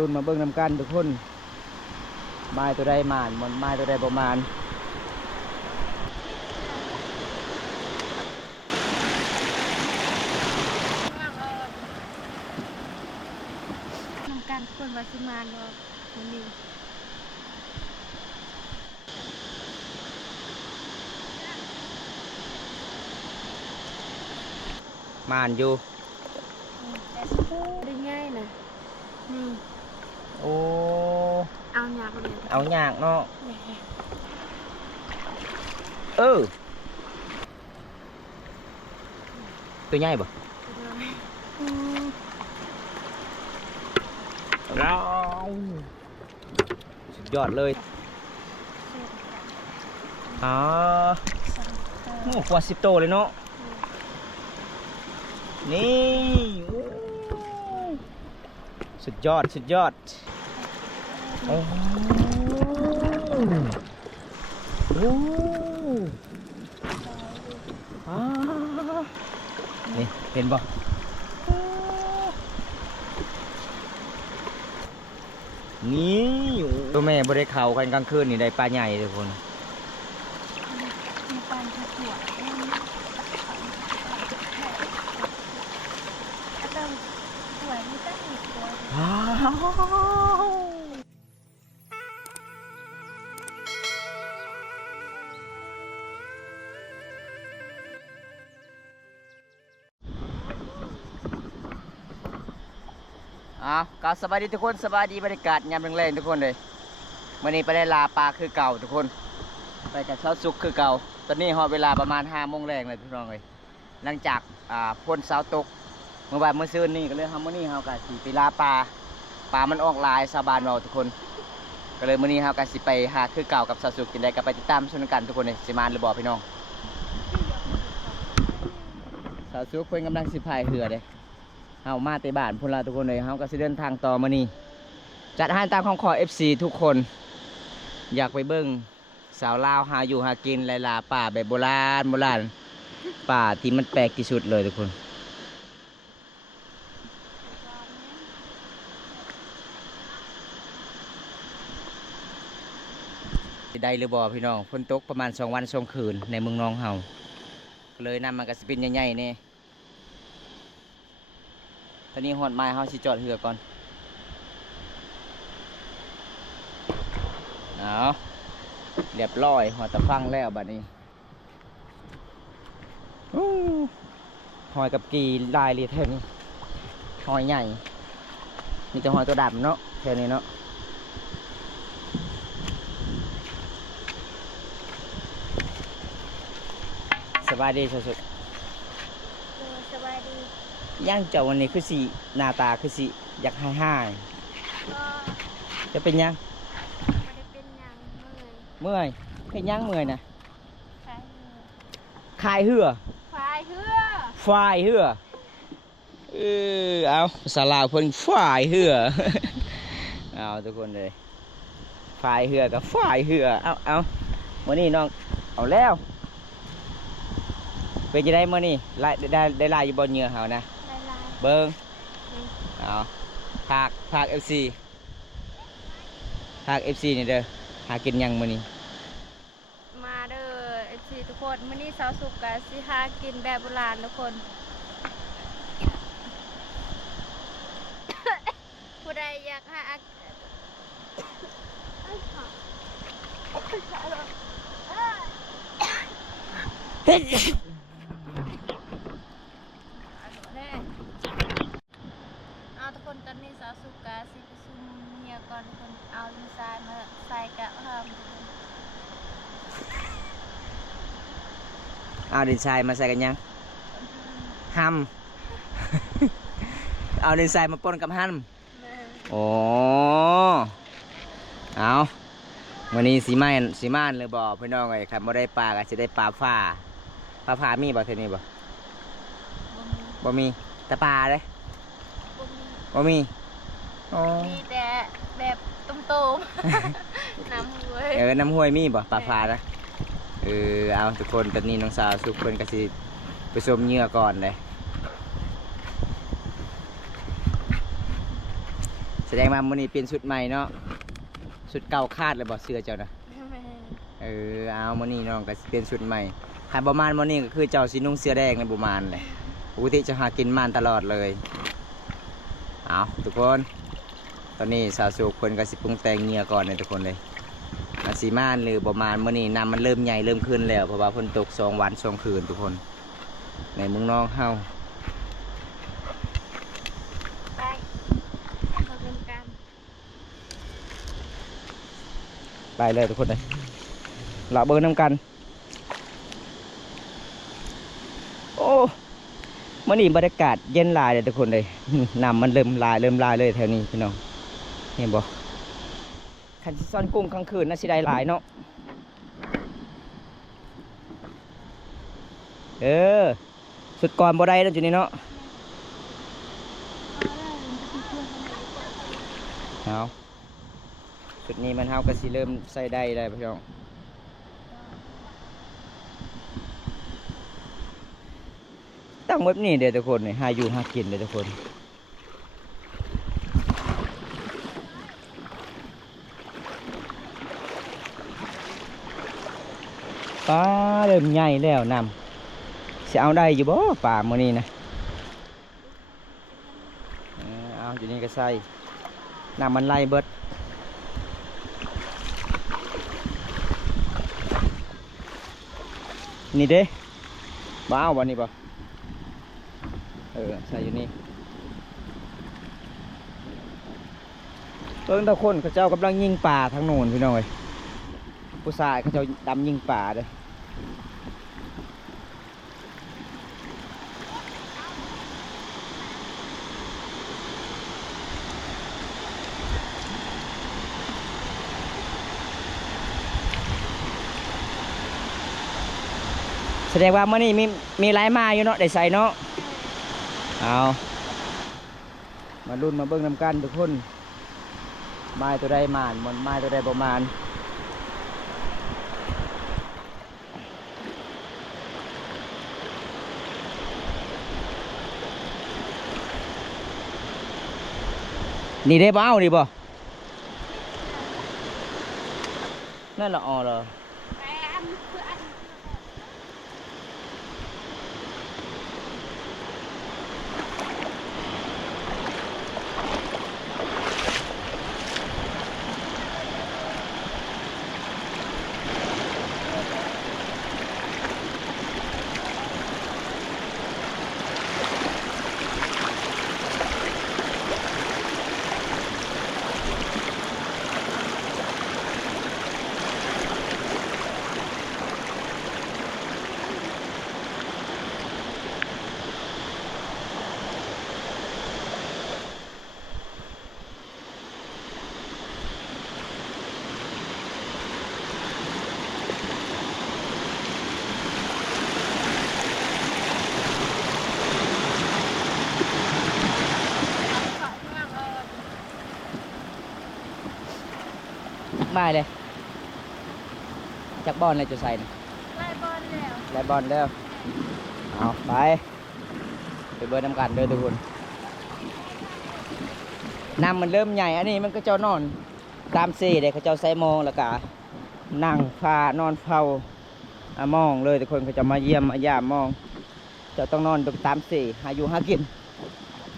รุ่นมาเบิ่งนำกันทุกคนไม้ตัวใดหมานมันไม้ตัวใดประมาณนำกันคนวาสิมานเนาะมันนี่หมานอยู่แต่ได้ง่ายนะนี่ โอ้ เอาหยาบเลย เอายากเนาะตัวใหญ่บ่สุดยอดเลยอ๋อโอ้กว่า10 โตเลยเนาะนี่สุดยอดสุดยอดโอ้โหนี่เห็นบ่นี่ตัวแม่บริเขากันกลางคืนนี่ได้ปลาใหญ่ทุกคนมีปานกระสวดต้องสวยไม่ต้องอีกตัวก็สบายดีทุกคนสบายดีบรรยากาศยามแรงๆทุกคนเลยวันนี้ไปได้ลาปลาคือเก่าทุกคนไปกับเช้าสุกคือเก่าตอนนี้ฮอดเวลาประมาณ5 โมงแรงเลยทุกน้องเลยหลังจากพ่นเสาตกเมื่อวานเมื่อคืนนี่ก็เลยทำมื้อนี้เฮากะสิไปลาปลามันออกลายชาวบ้านเราทุกคนก็เลยมื้อนี้เฮากะสิไปหาคือเก่ากับเช้าสุกกินได้ก็ไปติดตามชมกันทุกคนเลยสิมาหรือบ่พี่น้องเช้าสุกเพิ่นกำลังสิพายเรือเด้เฮามาเตะบ้านพุ่นละทุกคนเลยเฮาก็สิเดินทางต่อมานี่จัดให้ตามคำขอ FC ทุกคนอยากไปเบิ่งสาวลาวหาอยู่หากินหลายๆป่าแบบโบราณโบราณป่าที่มันแปลกที่สุดเลยทุกคนได้หรือบ่พี่น้องฝนตกประมาณ2 วัน 2 คืนในเมืองน้องเฮาก็เลยนำมันก็สิเป็นใหญ่ๆนี่ตอนนี้หอดไม้เฮาสิจอดเรือก่อนเอาเรียบร้อยหอดตะฟังแล้วบัดนี้หอยกับกีลายเลยแถวนี้หอยใหญ่มีแต่หอยตัวดำเนาะแถวนี้เนาะสบายดีสุดสบายดีๆย่างเจ้าวันนี้คือสิหน้าตาคือสิอยากให้ก็จะเป็นยังไม่ได้เป็นยังเมื่อยเป็นยังเมื่อยนะคายเหือ คายเหือ ฝ่ายเหือ เอาสาลาเพิ่นฝ่ายเหือเอาทุกคนเลยฝ่ายเหือกับฝ่ายเหือเอาวันนี้น้องเอาแล้วเป็นจะได้เมื่อนี่ได้ลายอยู่บนเหงื่อเขานะเบิ้งเอาภาค FC ภาค FC นี่เด้อหากินยังมื่อนี้มาเด้อสิทุกคนมื้อนี้สาวสุกกะสิหากินแบบโบราณทุกคนผู้ใดอยากหาเอาทุกคนตอนนี้สาวสุกกะสิไปซุ่มเมียก่อนทุกคนเอาดินทรายมาใส่กะเพิ่มเอาดินทรายมาใส่กันยังห้ำ เอาดินทรายมาปนกับห้ำโอ้เอาวันนี้สีม่านเลยบอกพี่น้องเลยครับบ่ได้ปลาก็จะได้ปลาผ่ามีบ่เท่านี้บ่มีแต่ปลาเลยบ่มีมีแต่แบบตุ้มๆน้ำห้วยน้ำห้วยมีบ่ปลาผ่านะเอาทุกคนตอนนี้น้องสาวสุกเพิ่นก็สิไปชมเหยื่อก่อนเลย แสดงว่ามื้อนี้เป็นชุดใหม่เนาะชุดเก่าคาดเลยบ่เสื้อเจ้านะเอามื้อนี้น้องก็สิเป็นชุดใหม่ถ้าบ่มานมื้อนี้ก็คือเจ้าสินุ่งเสื้อแดงในบ่มานเลยปกติจะหากินม่านตลอดเลยเอาทุกคนตอนนี้สาวสุกเพิ่นก็สิปรุงแต่งเหงื่อก่อนเลยทุกคนเลยมาสีม่านหรือประมาณมื้อนี้น้ำมันเริ่มใหญ่เริ่มขึ้นแล้วเพราะว่าฝนตก2 วัน2 คืนทุกคนในมุ้งน้องเฮา ไปเขาเริ่มกัน ไปเลยทุกคนเลยเราเบิร์น้ำกันโอ้มื่อนี้บรรยากาศเย็นลายเลยทุกคนเลยน้ำมันเริ่มลายเลยแถวนี้พี่น้องเห็นบ่ขันซ่อนกุ้งกลางคืนน่าสิได้หลายเนาะสุดก่อนบ่ได้แล้วจุดนี้เนาะเอาจุดนี้มันเฮาก็สิเริ่มใส่ได้เลยพี่น้องตั้งแบบนี้เดี๋ยวทุกคนนี่หาอยู่หากินเดี๋ยวทุกคนปลาเริ่มใหญ่แล้วนำจะเอาได้อยู่บ่ปลามื้อนี้นะเอาอยู่นี่ก็ใส่น้ำมันไล่เบิดนี่เด้บ้าววันนี้ป่ะใส่อยู่นี่เพิ่งตะคนเขาเจ้ากำลังยิงป่าทางโน้นพี่น้องเอ้ยผู้ชายเขาเจ้าดำยิงป่าเด้อแสดงว่าเมื่อนี้มีหลายมาอยู่เนาะได้ใส่เนาะเอามารุ่นมาเบิ่งนำกันทุกคนไม้ตัวใดมานมันไม้ตัวใดประมาณนี่ได้บ่เอาดิบ่นั่นละอ๋อเหรอไม่เลยจักบอลเลยจะใส่นะ ไล่บอลแล้ว ไล่บอลเด้อเอาไปเบิร์น้ำกันเด้อทุกคนน้ำมันเริ่มใหญ่อันนี้มันก็เจ้านอนตามซีเด็กเขาเจ้าใส่มองแล้วก็นั่งพานอนเฝ้ามองเลยทุกคนเขาจะมาเยี่ยมมายามมองเจ้าต้องนอนตามซีหาอยู่หากิน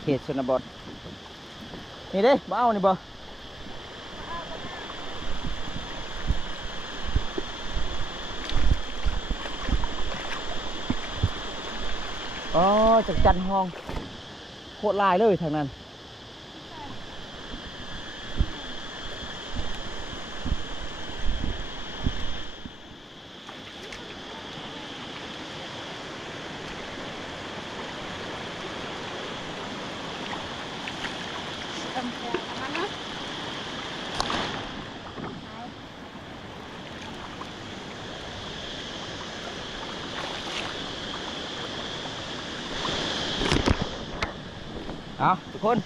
เขตชนบทนี่เด้บ่เอานี่บ่อ๋อจากจันห้องโคตรลายเลยทางนั้นตำแหน่งมันเนาะเอาทุกคน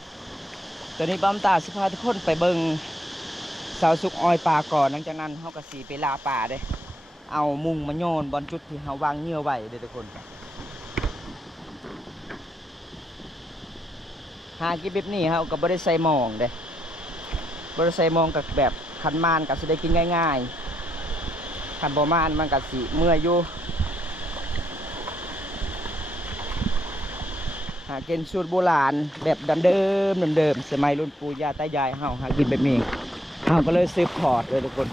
ตอนนี้บัมตาสิพาทุกคนไปเบิ่งสาวสุกอ้อยป่าก่อนหลังจากนั้นเขาก็สีไปลาป่าเด้เอามุงมาโยนบนจุดที่เขาวางเหยื่อไว้เด้ทุกคนหากินแบบนี้เขาก็บ่ได้ใส่หมองเด้ บริษัทมองกับแบบขันมานกับสิได้กินง่ายๆขันบอมานมันกับสิเมื่อยอยู่หากินสูตรโบราณแบบเดิมสมัยรุ่นปู่ย่าตายายเฮาหากินแบบนี้เฮาก็เลยซื้อพอร์ตเลยทุกคน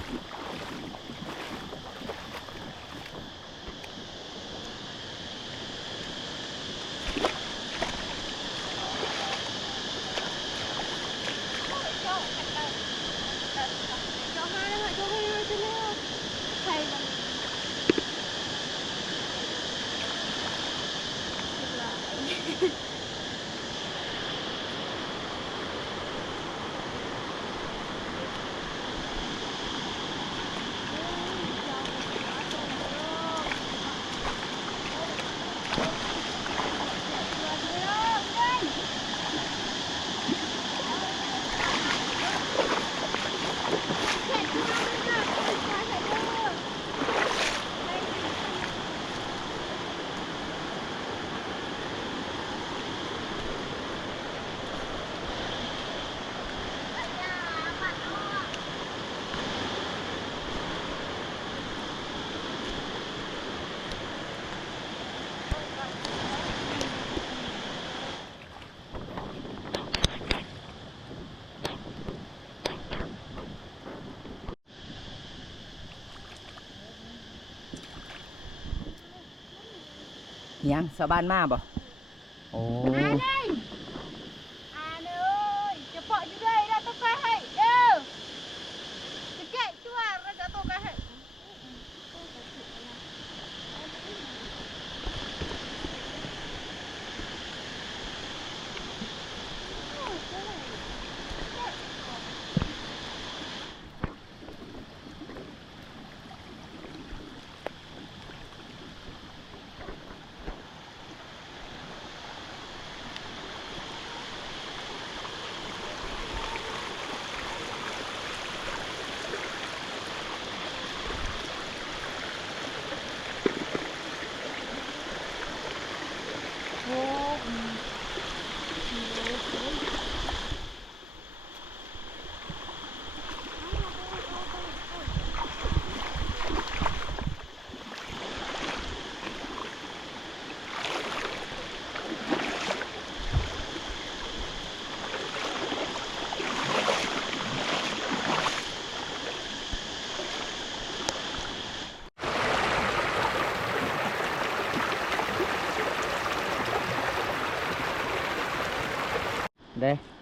ยังสาวบ้านมาบ่โอ้จะปล่อยอยู่ด้วยแล้วต้องไปให้เด้อจะแกะจั่วแล้วจะต้องไปให้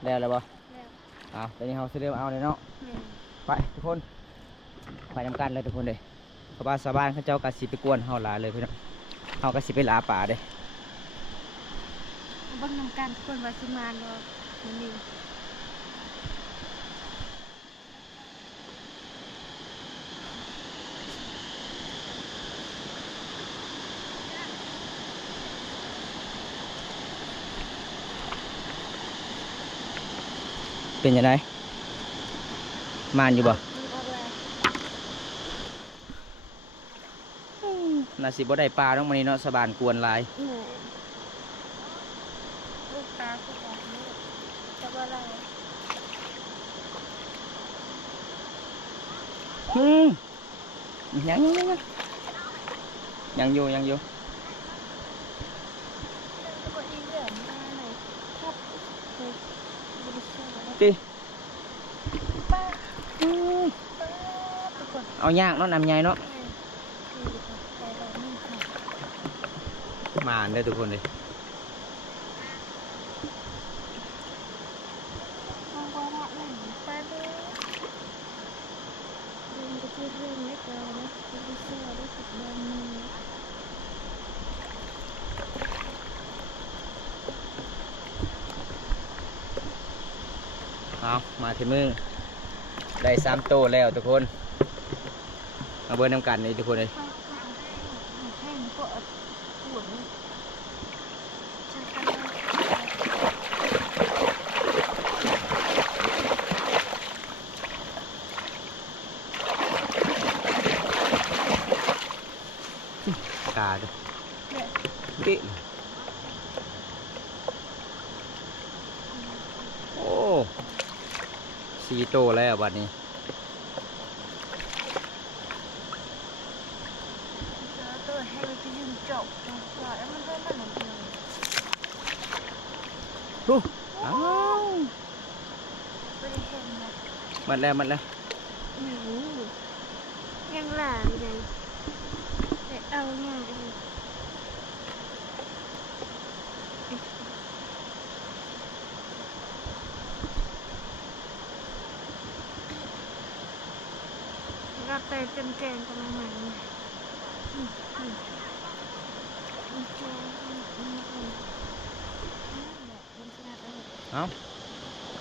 ได้แล้วบ่เอาตอนนี้เราสิเริ่มเอาเลยเนาะไปทุกคนไปนำกันเลยทุกคนเลยชาวบ้านเขาเจ้ากะสิไปกวนเฮาหลายเลยพี่น้องเฮากะสิไปลาป่าเด้ เบิ่งนำกันทุกคนว่าสิมาเนาะนี่ เป็นยังไงมานอยู่บ่น่าสิบ่ได้ปลาต้องมานี่เนาะสบานกวนหลายลูกตาคือแบบนี้จะว่าอะไร ยังอยู่ติเอายากเนาะนำใหญ่เนาะมาได้ทุกคนเลยเอามาที่มือได้3 โตแล้วทุกคนมาเบิ้ลน้ำกันนี่ทุกคนเลยกาดดิโอ้4 โตแล้วบัดนี้ ตัวให้ไปยืนจบจนกว่าแล้วมันได้มาหนึ่งเดียว ดูอ้าว ไม่ได้เห็นนะ มันแล้ว ยังหลานเลยแต่เอาเนี่ยดิรับแต่จนแกงกันมาใหม่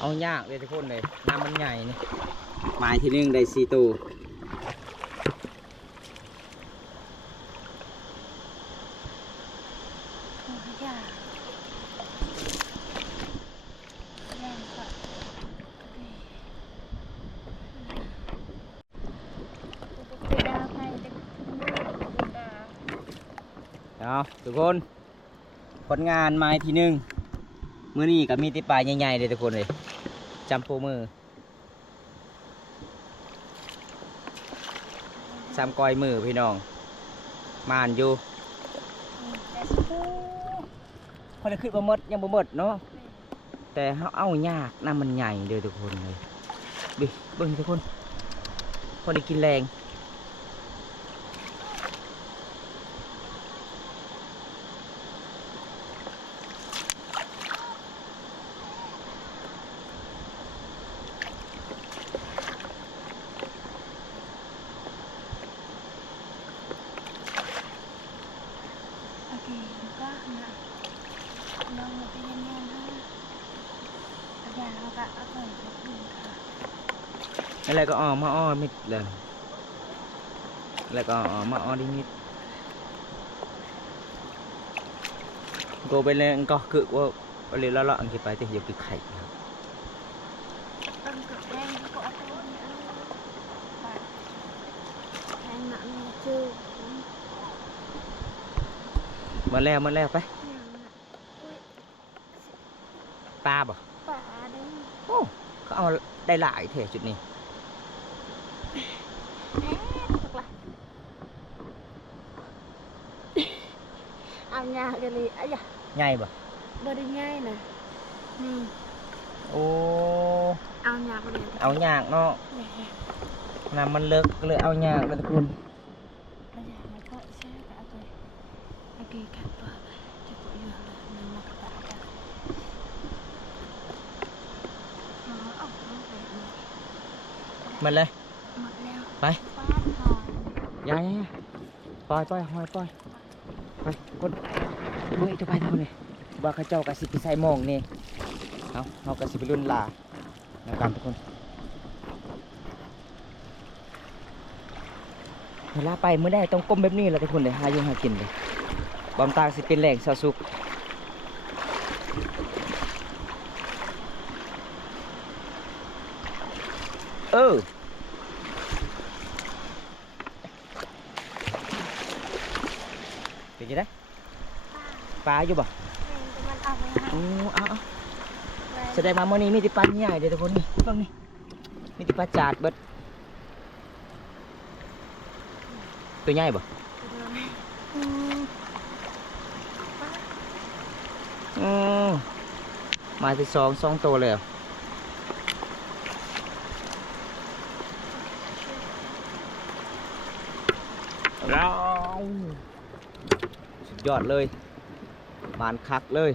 เอายากเลยทุกคนเลยน้ำมันใหญ่นี่หมายที่หนึ่งได้4ตัว เอาทุกคนผลงานไม้ที่หนึ่งมื้อนี้ก็มีติปลาใหญ่ๆเลยทุกคนเลยจำโปมือซ้ำกอยมือพี่น้องมานอยู่พอได้ขึ้นบ่หมดยังบ่หมดเนาะแต่เอายากน้ำมันใหญ่เด้อทุกคนเลยเบิ่งทุกคนพอได้กินแรงอะไรก็มาอ้อมิดเลยอะไรก็มาอ้อดิมิดโกไปเลยก็คือว่าเรียนแล้วอังกฤษไปแต่ยังคือไข่มาแล้วไปปลาบ่โอ้เขาเอาได้หลายเถอะจุดนี้เอาหญ้ากันเลยอ้ยะ ใหญ่บ่ บ่ได้ง่ายนะนี่ โอ้ เอาหญ้ากันเลย เอาหยากเนาะน้ำมันเลิกก็เลยเอาหยากเลยทุกคน เอาหญ้าแล้วก็แช่กับเอาไปโอเคค่ะตัวจะปล่อยอยู่เลยมันมากระตากกันออกมาเลย มันเลย หมดแล้ว ไป ป้านหอย ยายปล่อยหอยปล่อยไปคนเฮ้ยจะไปทำไมว่าเขาเจ้ากระสิบไปใส่หมองนี่เอากระสิบไปรุ่นลานะครับทุกคนเวลาไปเมื่อได้ต้องก้มแบบนี้แหละทุกคนเลยหาอยู่หากินเลยบอมตาสิเป็นแหล่งสาวสุกเป็นยังไงปลาอยู่บ่เอาแสดงมาเมื่อนี้มีติปลาใหญ่เดี๋ยวทุกคนนี่ฟังนี่มีติปลาจาดเบิดตัวใหญ่บ่มาที่สองตัวเลยแล้วสุดยอดเลยบานคักเลย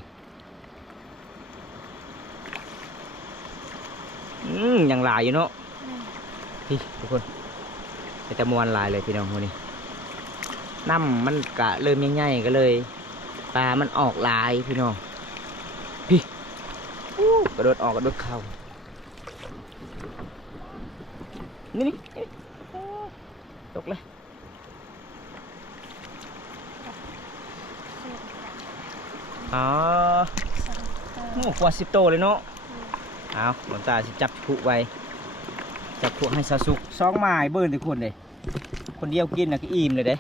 ยังลายอยู่เนาะพี่ทุกคนจะมวนลายเลยพี่น้องคนนี้น้ำมันกะเริ่มใหญ่ๆก็เลยปลามันออกลายพี่น้องพี่กระโดดออกกระโดดเข้านี่ตกเลยอ๋อโอ้กว่า10 โตเลยเนาะเอาหลวงตาจะจับผูไว้จับผูให้สาวสุก2 ไม้เบิ้ลทุกคนเลยคนเดียวกินนะก็อิ่มเลยเด้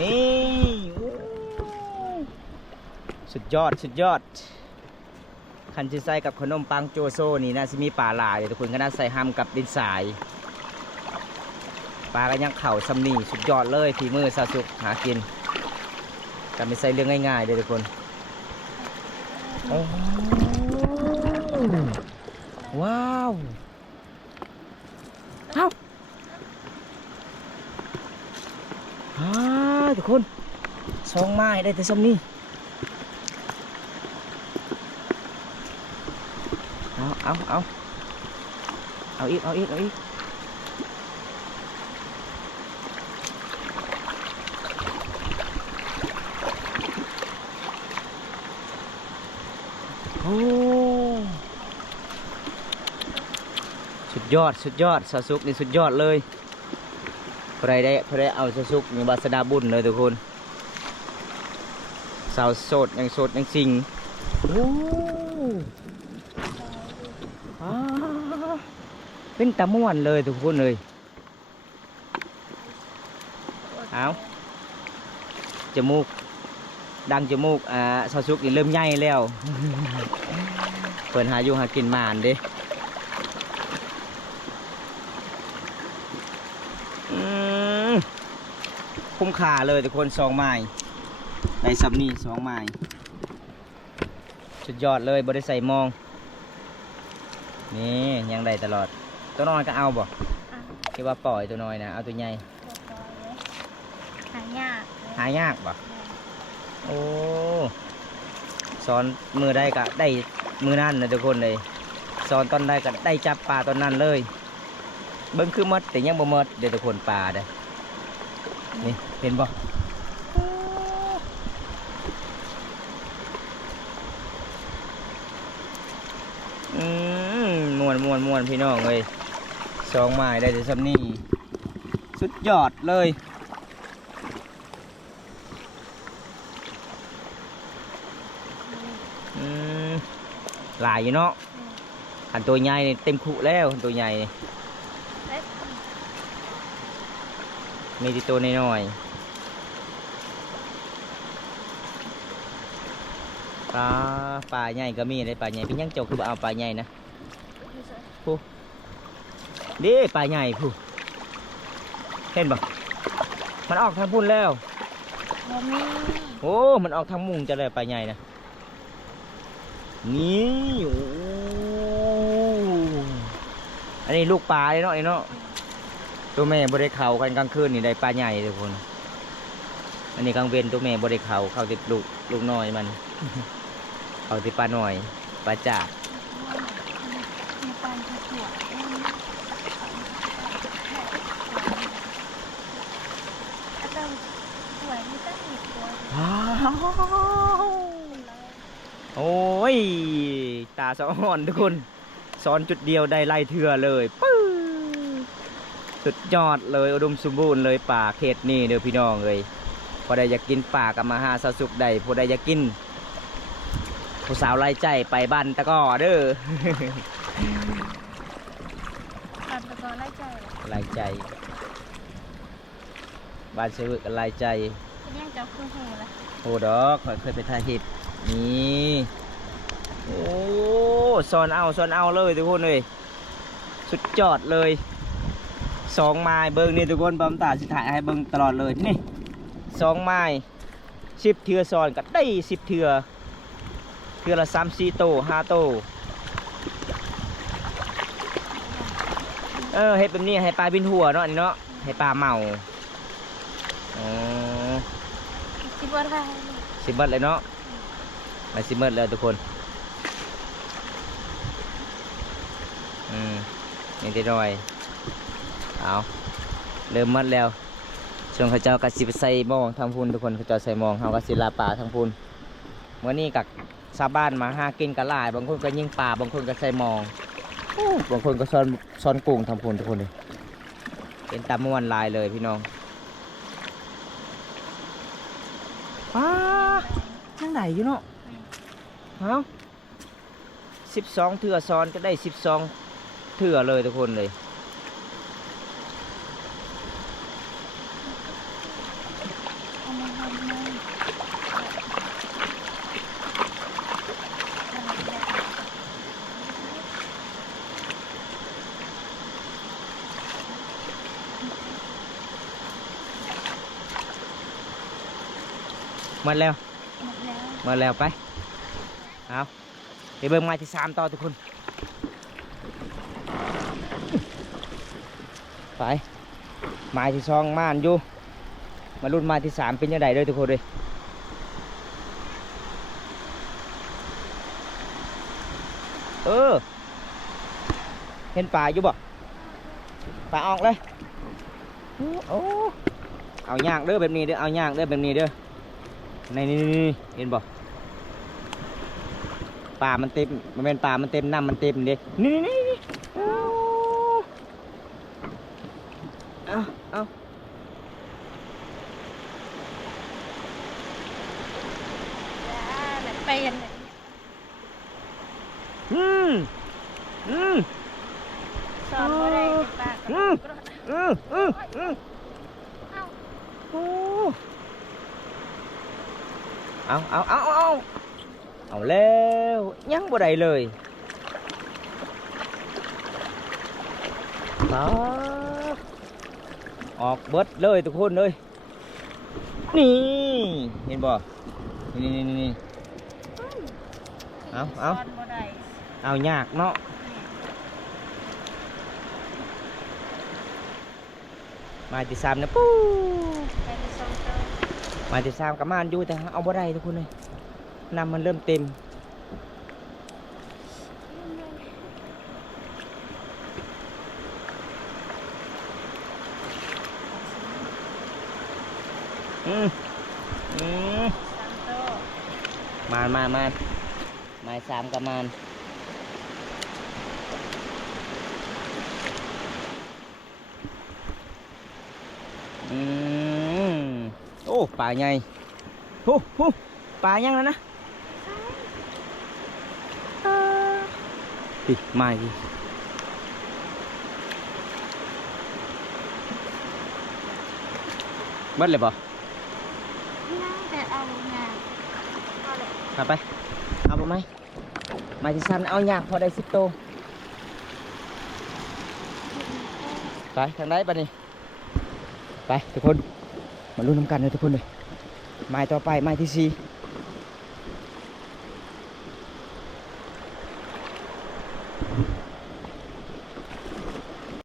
นี่ สุดยอดสุดยอดคันที่ใส่กับขนมปังโจโซนี่น่าจะมีปลาหลายเดี๋ยวทุกคนก็น่าใส่ห้ำกับดินสายปลาก็ยังเข่าซัมนี่สุดยอดเลยฝีมือซาสุกหากินแต่ไม่ใส่เรื่องง่ายๆเดี๋ยวทุกคนโอ้ว้าวเอ้าทุกคนสองไม้ได้แต่ซัมนี่เอาอีกโอ้สุดยอดซาซุกนี่สุดยอดเลยใครได้เอาซาซุกนี่บาสดาบุญเลยทุกคนสาวโสดยังสิงโอ้เป็นตะม่วนเลยทุกคนเลยเอาจมูกดังจมูกซาซุกนี่เริ่มใหญ่แล้วเปิดหาอยู่หากินมานเด้คุ้มค่าเลยทุกคน2 ไม้ได้ซับนี่2 ไม้สุดยอดเลยบ่ได้ใส่มองนี่ยังได้ตลอดตัวน้อยก็เอาบ่คิดว่าปล่อยตัวน้อยนะเอาตัวใหญ่หายากบ่โอ้สอนมือได้ก็ได้มือนั่นนะทุกคนเลยสอนตอนได้ก็ได้จับปลาตอนนั้นเลยเบิ้งคือมดแต่ยังบ่มดเดี๋ยวทุกคนปลาเด้นี่เห็นบ่ม่วนพี่น้องเลย2 ไม้ได้แต่ซัมนี่สุดยอดเลยหลายอยู่เนาะขันตัวใหญ่เต็มคุแล้วขันตัวใหญ่มีที่ตัวน้อยปลาใหญ่ก็มีเลยปลาใหญ่พี่ยังเจ้าคือเอาปลาใหญ่นะผู้ดิปลาใหญ่ผู้เห็นปะมันออกทางพุ่นแล้วโอ้มันออกทางมุงจะเลยปลาใหญ่นะนี่โอ้อันนี้ลูกปลาเลยเนาะไอ้เนาะตัวแม่บริเขากันกลางคืนนี่ได้ปลาใหญ่ทุกคนอันนี้กลางเวนตัวแม่บริเขาติดลูกน้อยมันเขาติดปลาหน่อยปลาจ่าโอ้ยตาสะอ่อนทุกคนสอนจุดเดียวได้ไล่เถื่อเลยปื้อสุดยอดเลยอุดมสมบูรณ์เลยป่าเขตนี่เด้อพี่น้องเลยพอได้อยากกินป่ากับมาหาสาวสุกได้พอได้อยากกินผู้สาวไล่ใจไปบ้านตะก้อเด้อบ้านตะกอไล่ใจไล่ใจบ้านเสือกันไล่ใจยังจะคุ้นหูละโอ้ดอกเคยไปถ่ายคลิปนี่โอ้สอนเอาเลยทุกคนเลยสุดยอดเลย2 ไม้เบิ้งนี่ทุกคนปั๊มตาสิถ่ายให้เบิ้งตลอดเลยนี่2 ไม้10 เทือสอนก็ได้10 เทือละ3-4 โต5 โตเฮ็ดแบบนี้ให้ปลาบินหัวเนาะนี่เนาะให้ปลาเมาสิบวัดเลยเนาะมา10 บัดเลยทุกคนนี่ได้หน่อยเอาเริ่มมัดแล้วส่วนเขาเจ้ากัดสิใส่มองทางพูนทุกคนเขาเจ้าใส่มองเขากัดสิลาป่าทางพูนเมื่อนี้กับชาวบ้านมาหากินกันหลายบางคนก็ยิงป่าบางคนก็ใส่มองบางคนก็ซ้อนกุ้งทางพูนทุกคนเลยเป็นตามม่วนลายเลยพี่น้องยังไหนอยู่เนาะ12 เถื่อซ้อนก็ได้12 เถื่อเลยทุกคนเลย หมดแล้ว หมดแล้ว หมดแล้วไปเอาไปเบิ่งไม้ที่3ต่อทุกคนไปไม้ที่2ม่านอยู่มาลุ้นไม้ที่3เป็นยังไงเด้อทุกคนเลยเห็นปลาอยู่บ่ปลาออกเลยโอ้เอาย่างเด้อแบบนี้เด้อเอาย่างเด้อแบบนี้เด้อนี่เห็นบ่ปลามันเต็มมันเป็นปลามันเต็มน้ำมันเต็มเด้นี่เอา ไปยังไง สอนบ่ได้เป็นปากเอาแล้วยังบ่ได้เลยออกเบิดเลยทุกคนเลยนี่เห็นบ่นี่เอา สอนบ่ได้ เอายากเนาะมาที่3นะปู้ ไปที่สองเจ้า มาที่3กับมานอยู่แต่เอาบ่ได้ทุกคนเลยน้ำมันเริ่มเต็มสามโต๊ะ มาไม้3กับมานโอ้ปลาใหญ่ปลายังแล้วนะมาดิเบิดเลยบ่ น่าแต่เอางานเอาเลย มาไปเอาไปไหมมาที่3เอายากพอได้10 โตไปทางไหนปะนี่ไปทุกคนมาลุ้นน้ำกันเลยทุกคนเลยไม้ต่อไปไม้ที่4